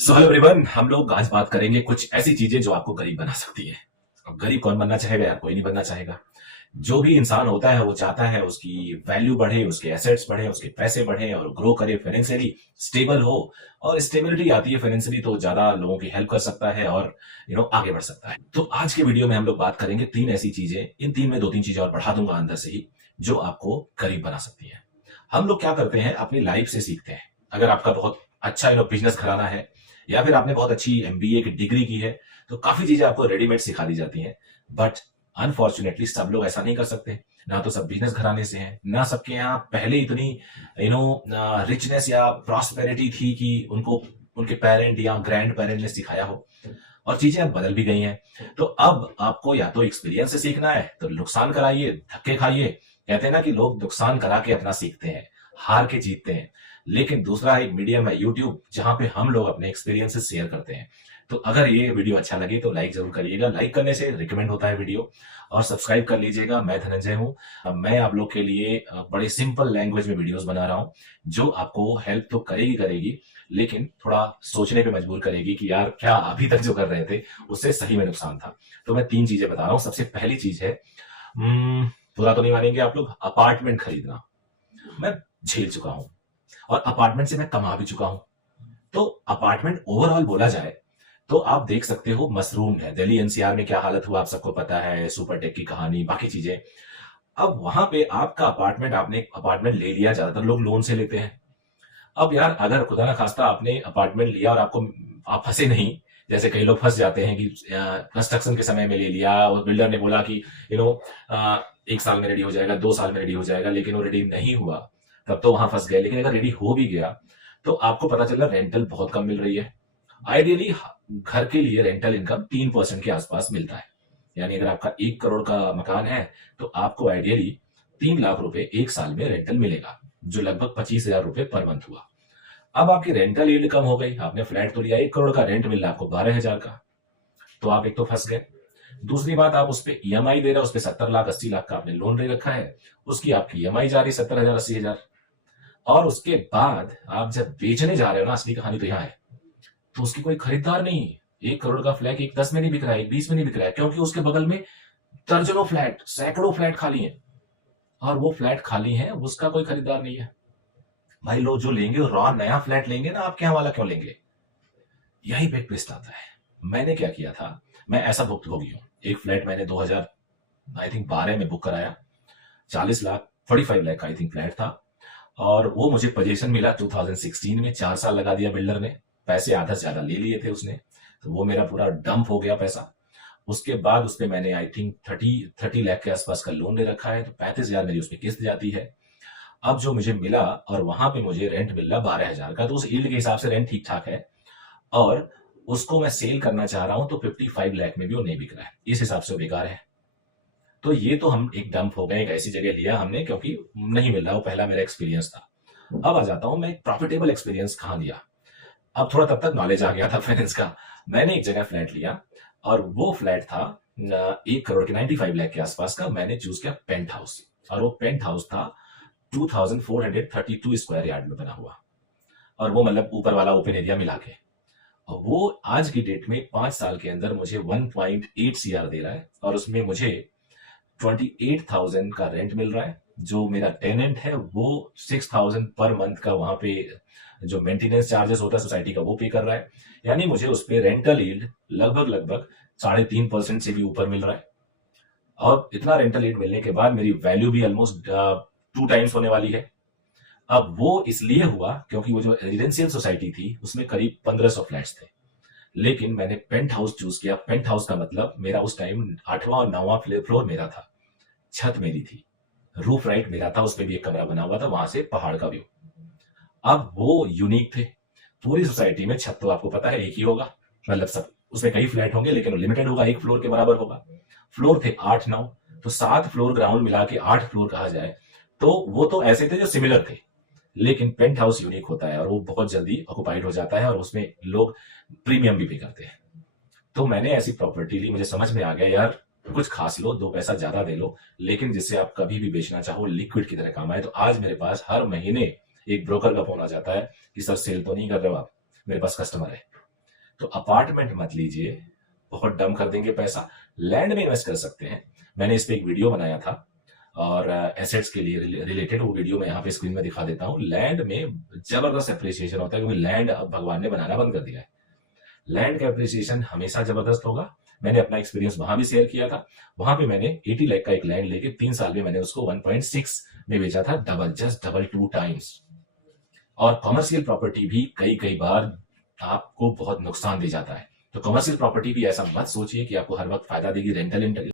So hello everyone, हम लोग आज बात करेंगे कुछ ऐसी चीजें जो आपको गरीब बना सकती है। अब गरीब कौन बनना चाहेगा यार? कोई नहीं बनना चाहेगा। जो भी इंसान होता है वो चाहता है उसकी वैल्यू बढ़े, उसके एसेट्स बढ़े, उसके पैसे बढ़े और ग्रो करे, फाइनेंशियली स्टेबल हो। और स्टेबिलिटी आती है फाइनेंशियली तो ज्यादा लोगों की हेल्प कर सकता है और आगे बढ़ सकता है। तो आज के वीडियो में हम लोग बात करेंगे तीन ऐसी चीजें, इन तीन में दो तीन चीजें और बढ़ा दूंगा अंदर से ही, जो आपको गरीब बना सकती है। हम लोग क्या करते हैं, अपनी लाइफ से सीखते हैं। अगर आपका बहुत अच्छा बिजनेस घराना है या फिर आपने बहुत अच्छी एमबीए की डिग्री की है तो काफी चीजें आपको रेडीमेड सिखा दी जाती हैं। बट अनफॉर्चुनेटली सब लोग ऐसा नहीं कर सकते। ना तो सब बिजनेस घराने से हैं, ना सबके यहाँ पहले इतनी रिचनेस या प्रॉस्पेरिटी थी कि उनको उनके पेरेंट या ग्रैंड पेरेंट ने सिखाया हो। और चीजें अब बदल भी गई हैं। तो अब आपको या तो एक्सपीरियंस से सीखना है तो नुकसान कराइए, धक्के खाइए। कहते हैं ना कि लोग नुकसान करा के अपना सीखते हैं, हार के जीतते हैं। लेकिन दूसरा एक मीडियम है यूट्यूब, जहां पे हम लोग अपने एक्सपीरियंसेस शेयर करते हैं। तो अगर ये वीडियो अच्छा लगे तो लाइक जरूर करिएगा। लाइक करने से रिकमेंड होता है वीडियो। और सब्सक्राइब कर लीजिएगा। मैं धनंजय हूं। अब मैं आप लोग के लिए बड़े सिंपल लैंग्वेज में वीडियोस बना रहा हूं, जो आपको हेल्प तो करेगी करेगी, लेकिन थोड़ा सोचने पे मजबूर करेगी कि यार क्या अभी तक जो कर रहे थे उससे सही में नुकसान था। तो मैं तीन चीजें बता रहा हूं। सबसे पहली चीज है, बुरा तो नहीं मानेंगे आप लोग, अपार्टमेंट खरीदना। मैं झेल चुका हूं और अपार्टमेंट से मैं कमा भी चुका हूं। तो अपार्टमेंट ओवरऑल बोला जाए तो आप देख सकते हो मशरूम है। दिल्ली एनसीआर में क्या हालत हुआ आप सबको पता है, सुपरटेक की कहानी, बाकी चीजें। अब वहां पे आपका अपार्टमेंट, आपने एक अपार्टमेंट ले लिया, ज्यादातर लोग लोन से लेते हैं। अब यार अगर खुदा ना खास्ता आपने अपार्टमेंट लिया और आप फंसे नहीं, जैसे कई लोग फंस जाते हैं कि कंस्ट्रक्शन के समय में ले लिया और बिल्डर ने बोला कि यू नो 1 साल में रेडी हो जाएगा, 2 साल में रेडी हो जाएगा, लेकिन वो रेडी नहीं हुआ, तब तो वहां फंस गए। लेकिन अगर रेडी हो भी गया तो आपको पता चला रेंटल बहुत कम मिल रही है। आइडियली घर के लिए रेंटल इनकम 3% के आसपास मिलता है। यानी अगर आपका 1 करोड़ का मकान है तो आपको आइडियली 3 लाख रुपए 1 साल में रेंटल मिलेगा, जो लगभग 25,000 रुपए पर मंथ हुआ। अब आपकी रेंटल यील्ड कम हो गई। आपने फ्लैट तो लिया, 1 करोड़ का रेंट मिल रहा है आपको 12,000 का, तो आप एक तो फंस गए। दूसरी बात, आप उस पर ईएमआई दे रहे हो, उस पर 70 लाख 80 लाख का आपने लोन ले रखा है, उसकी आपकी ईएमआई जा रही 70,000 80,000। और उसके बाद आप जब बेचने जा रहे हो ना, असली कहानी तो यहाँ है, तो उसकी कोई खरीदार नहीं। 1 करोड़ का फ्लैट एक 10 में नहीं बिक रहा है, एक 20 में नहीं बिक रहा है, क्योंकि उसके बगल में दर्जनों फ्लैट, सैकड़ों फ्लैट खाली हैं। और वो फ्लैट खाली हैं, उसका कोई खरीदार नहीं है। भाई लोग जो लेंगे वो रॉ नया फ्लैट लेंगे ना, आपके यहाँ वाला क्यों लेंगे? यही पे ट्विस्ट आता है। मैंने क्या किया था, मैं ऐसा भुक्तभोगी हूँ। एक फ्लैट मैंने 2000 आई थिंक 12 में बुक कराया। 40 लाख, 45 लाख का आई थिंक फ्लैट था। और वो मुझे पोजीशन मिला 2016 में। 4 साल लगा दिया बिल्डर ने, पैसे आधा से ज्यादा ले लिए थे उसने, तो वो मेरा पूरा डंप हो गया पैसा। उसके बाद उस पर मैंने आई थिंक 30 लाख के आसपास का लोन ले रखा है, तो 35,000 मेरी उसमें किस्त जाती है। अब जो मुझे मिला, और वहां पे मुझे रेंट मिल रहा 12,000 का, तो उस यील्ड के हिसाब से रेंट ठीक ठाक है। और उसको मैं सेल करना चाह रहा हूं तो 55 लाख में भी वो नहीं बिक रहा है, इस हिसाब से वो बेकार है। तो ये तो हम एक डंप हो गए, एक ऐसी जगह लिया हमने क्योंकि नहीं मिल रहा, वो पहला मेरा एक्सपीरियंस था। अब आ जाता हूं मैं एक प्रॉफिटेबल एक्सपीरियंस कहां लिया। अब थोड़ा तब तक नॉलेज आ गया था फाइनेंस का। मैंने एक जगह फ्लैट लिया और वो फ्लैट था 1 करोड़ के 95 लाख के आसपास का। मैंने चूज किया पेंट हाउस, और वो पेंट हाउस था 2432 स्क्वायर यार्ड में बना हुआ। और वो मतलब ऊपर वाला ओपन एरिया मिला के। और वो आज की डेट में 5 साल के अंदर मुझे 1.8 सीआर दे रहा है, और उसमें मुझे 28,000 का रेंट मिल रहा है। जो मेरा टेनेंट है वो 6,000 पर मंथ का वहां पे जो मेंटेनेंस चार्जेस होता है सोसाइटी का वो पे कर रहा है। यानी मुझे उस पर रेंटल यील्ड लगभग लगभग 3.5% से भी ऊपर मिल रहा है। और इतना रेंटल यील्ड मिलने के बाद मेरी वैल्यू भी ऑलमोस्ट 2 टाइम्स होने वाली है। अब वो इसलिए हुआ क्योंकि वो जो रेजिडेंशियल सोसाइटी थी उसमें करीब 1500 फ्लैट्स थे, लेकिन मैंने पेंट हाउस चूज किया। पेंट हाउस का मतलब मेरा उस टाइम 8वां और 9वां फ्लोर मेरा था, छत मेरी थी, रूफ राइट मेरा था, उस पर भी एक कमरा बना हुआ था, वहां से पहाड़ का व्यू। अब वो यूनिक थे। पूरी सोसाइटी में छत तो आपको पता है एक ही होगा, मतलब सब उसमें कई फ्लैट होंगे लेकिन वो लिमिटेड होगा, एक फ्लोर के बराबर होगा। फ्लोर थे 8 9, तो 7 फ्लोर ग्राउंड मिला के 8 फ्लोर कहा जाए तो वो तो ऐसे थे जो सिमिलर थे। लेकिन पेंट हाउस यूनिक होता है और वो बहुत जल्दी ऑक्युपाइड हो जाता है, और उसमें लोग प्रीमियम भी पे करते हैं। तो मैंने ऐसी प्रॉपर्टी ली, मुझे समझ में आ गया यार कुछ खास लो, 2 पैसा ज्यादा दे लो, लेकिन जिससे आप कभी भी बेचना चाहो लिक्विड की तरह काम आए। तो आज मेरे पास हर महीने एक ब्रोकर का फोन आ जाता है कि सर सेल तो नहीं कर रहे हो आप, मेरे पास कस्टमर है। तो अपार्टमेंट मत लीजिए, बहुत डम कर देंगे पैसा। लैंड में इन्वेस्ट कर सकते हैं। मैंने इस पे एक वीडियो बनाया था और एसेट्स के लिए रिलेटेड वो वीडियो मैं यहाँ पे स्क्रीन में दिखा देता हूँ। लैंड में जबरदस्त एप्रिसिएशन होता है, क्योंकि लैंड अब भगवान ने बनाना बंद कर दिया है। लैंड का एप्रिसिएशन हमेशा जबरदस्त होगा। मैंने अपना एक्सपीरियंस वहां भी शेयर किया था। वहां पे मैंने 80 लाख का एक लैंड लेके 3 साल में मैंने उसको 1.6 में बेचा था, जस्ट डबल 2 टाइम्स। और कॉमर्शियल प्रॉपर्टी भी कई कई बार आपको बहुत नुकसान दे जाता है। तो कॉमर्शियल प्रॉपर्टी भी ऐसा मत सोचिए कि आपको हर वक्त फायदा देगी। रेंटल